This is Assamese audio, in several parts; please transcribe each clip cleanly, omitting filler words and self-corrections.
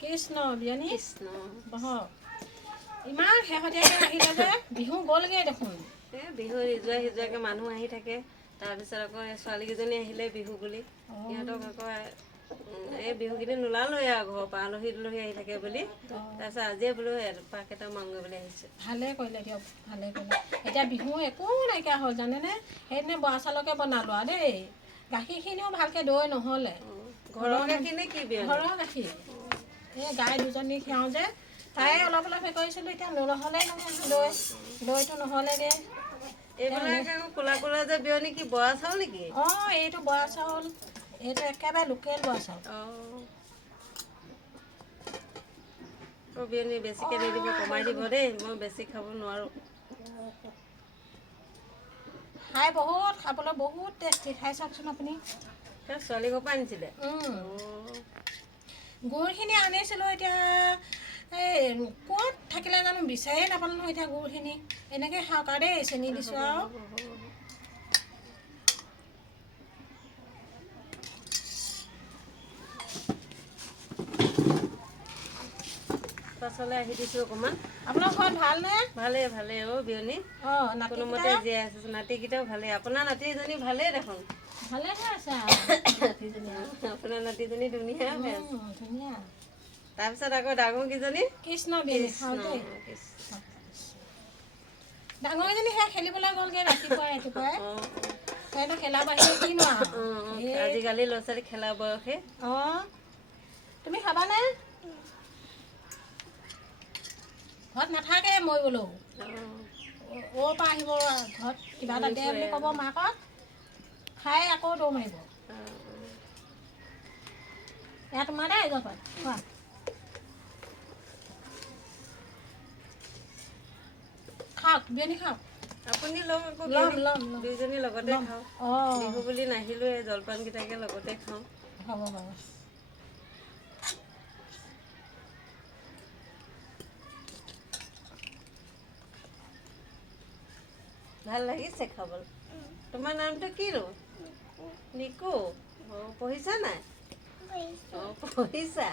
কৃষ্ণ বিয়নী কৃষ্ণ বহ ইমান শেহতীয়াকৈ আহিলে যে বিহু গ'লগৈ দেখোন এই বিহু ইজোৱা সিজোৱাকৈ মানুহ আহি থাকে তাৰপিছত আকৌ এই ছোৱালীকেইজনী আহিলে বিহু বুলি সিহঁতক আকৌ এই বিহুকেইদিন নোলালোৱে আৰু ঘৰৰ পৰা আলহী দুলহী আহি থাকে বুলি তাৰপিছত আজিয়ে বোলো এপাক এটা মাংগৈ বুলি আহিছোঁ ভালে কৰিলে দিয়ক ভালে কৰিলে এতিয়া বিহু একো নাইকিয়া হ'ল জানেনে সেইদিনা বৰা চাউলকে বনালোঁ আৰু দেই গাখীৰখিনিও ভালকৈ দৈ নহ'লে ঘৰৰ গাখীৰ নে কি বিয়নী ঘৰৰ গাখীৰ এই গাই দুজনী খীৰাওঁ যে তাই অলপ অলপ হেৰি কৰিছিলোঁ এতিয়া নহ'লেই নহয় দৈটো নহ'লেগৈ এইবিলাক আকৌ ক'লা ক'লা যে বিয়নী কি বৰা চাউল নেকি অঁ এইটো বৰা চাউল এইটো একেবাৰে লোকেল বৰা চাউল অঁ বিয়নী বেছিকৈ নিদিব কমাই দিব দেই মই বেছি খাব নোৱাৰোঁ খাই বহুত খাবলৈ বহুত টেষ্টি খাই চাওকচোন আপুনি ছোৱালী ঘৰৰ পৰা আনিছিলে গুড়খিনি আনিছিলোঁ এতিয়া এই ক'ত থাকিলে জানো বিচাৰিয়ে নাপালোঁ নহয় এতিয়া গুড়খিনি এনেকৈ খাওক আৰু দেই চেনি দিছোঁ আৰু পাছলৈ আহি দিছোঁ অকণমান আপোনাৰ ঘৰত ভালনে ভালেই ভালেই অ' বিয়নী অঁ কোনোমতে জীয়াই আছে নাতিকেইটাও ভালেই আপোনাৰ নাতিজনী ভালেই দেখোন ভালেহে আছে আপোনাৰ নাতিজনী ধুনীয়া হৈ আছে ধুনীয়া তাৰপিছত আকৌ ডাঙৰকেইজনী কৃষ্ণ বিয়নী খাওঁ দেই ডাঙৰজনী সেয়া খেলিবলৈ গ'লগৈ ৰাতিপুৱাই সিহঁতৰ খেলা বাহিৰে কিনো আৰু আজিকালি ল'ৰা ছোৱালী খেলা বয়সে অঁ তুমি খাবানে ঘৰত নাথাকে মই বোলো অ'ৰ পৰা আহিব ঘৰত কিবা এটা দে বুলি ক'ব মাকক খাই আকৌ দৌৰ মাৰিব এয়া তোমাৰ দেই জলপান খোৱা খাওক বিয়নী খাওক আপুনি লওক আকৌ দুইজনী লগতে খাওঁ বিহু বুলি নাহিলোৱে জলপানকেইটাকে লগতে খাওঁ হ'ব হ'ব ভাল লাগিছে খাবলৈ তোমাৰ নামটো কিনো নিকু অঁ পঢ়িছা নাই অঁ পঢ়িছা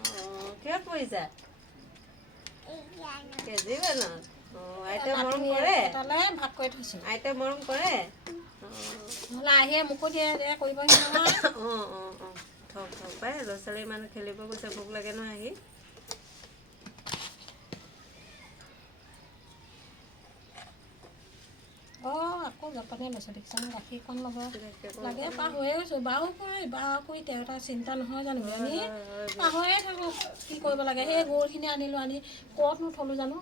অঁ কিহত পঢ়িছা KG1 অঁ আইতাই মৰম কৰে ভাগ কৰি থৈছোঁ আইতাই মৰম কৰে নহ'লে আহিয়ে মোকো দিয়ে কৰিবহি নহয় অঁ অঁ অঁ থওক থওক পাই ল'ৰা ছোৱালী ইমান খেলিব গৈছে ভোক লাগে নহয় আহি অঁ আকৌ জলপানে লৈছোঁ দেখিছানে গাখীৰকণ ল'ব লাগে পাহৰিয়ে গৈছোঁ বাৰু কৰি তেৰটা চিন্তা নহয় জানো আমি পাহৰিয়ে থাকোঁ কি কৰিব লাগে সেই গুড়খিনি আনিলোঁ আনি ক'তনো থলোঁ জানো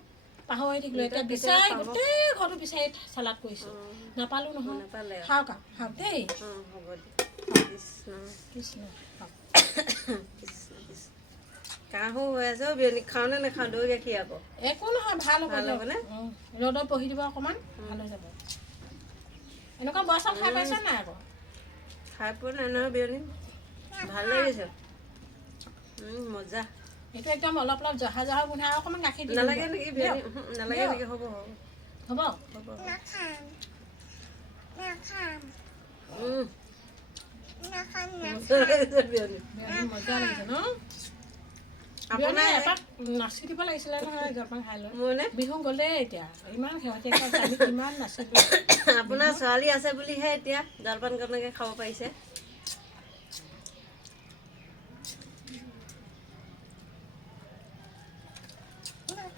পাহৰি থাকিলোঁ এতিয়া বিচাৰি গোটেই ঘৰটো বিচাৰি চালাড কৰিছোঁ নাপালোঁ নহয় খাওক খাওক দেই হ'ব কৃষ্ণ কৃষ্ণ খাওক কাহো হৈ আছে বিয়নী খাওঁ নে নাখাওঁ দৈ গাখীৰ আকৌ একো নহয় ভাল হ'বনে ৰ'দত বহি দিব অকণমান ভাল হৈ যাব এনেকুৱা বৰা চাউল খাই পাইছে নাই আকৌ খাই পোৱা নাই নহয় বিয়নী ভাল লাগিছে মজা এইটো একদম অলপ অলপ জহা জহা গোন্ধাই অকণমান গাখীৰ দিব নালাগে নেকি বিয়নী নালাগে নেকি হ'ব হ'ব হ'ব হ'ব মজা লাগিছে ন আপোনাৰ এপাক নাচি দিব লাগিছিলে নহয় জলপান খাই লৈ মোৰনে বিহু গ'লেই এতিয়া ইমান শেহতীয়াকৈ আমি কিমান নাচিলোঁ আপোনাৰ ছোৱালী আছে বুলিহে এতিয়া জলপান কেনেকৈ খাব পাৰিছে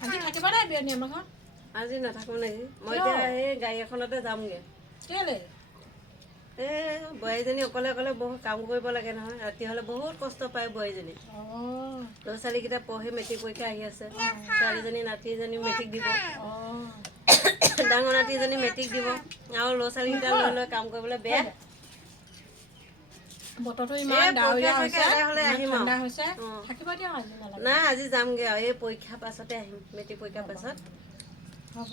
আজি থাকিব দেই বিয়নী আমাৰ ঘৰত আজি নাথাকোঁ নেকি মই এতিয়া এই গাড়ী এখনতে যামগৈ কেলৈ এই বোৱাৰীজনী অকলে অকলে বহুত কাম কৰিব লাগে নহয় ৰাতি হ'লে বহুত কষ্ট পায় বোৱাৰীজনী ল'ৰা ছোৱালীকেইটা পঢ়ি মেট্ৰিক পৰীক্ষা আহি আছে ছোৱালীজনী নাতিজনী মেট্ৰিক দিব ডাঙৰ নাতিজনী মেট্ৰিক দিব আৰু ল'ৰা ছোৱালীকেইটা লৈ লৈ কাম কৰিবলৈ বেয়া বতৰটো ইমান ডাৱৰীয়া হৈছে ঠাণ্ডা হৈছে থাকিব দিয়ক আজি নালাগে নাই আজি যামগৈ আৰু এই পৰীক্ষাৰ পাছতে আহিম মেট্ৰিক পৰীক্ষাৰ পাছত হ'ব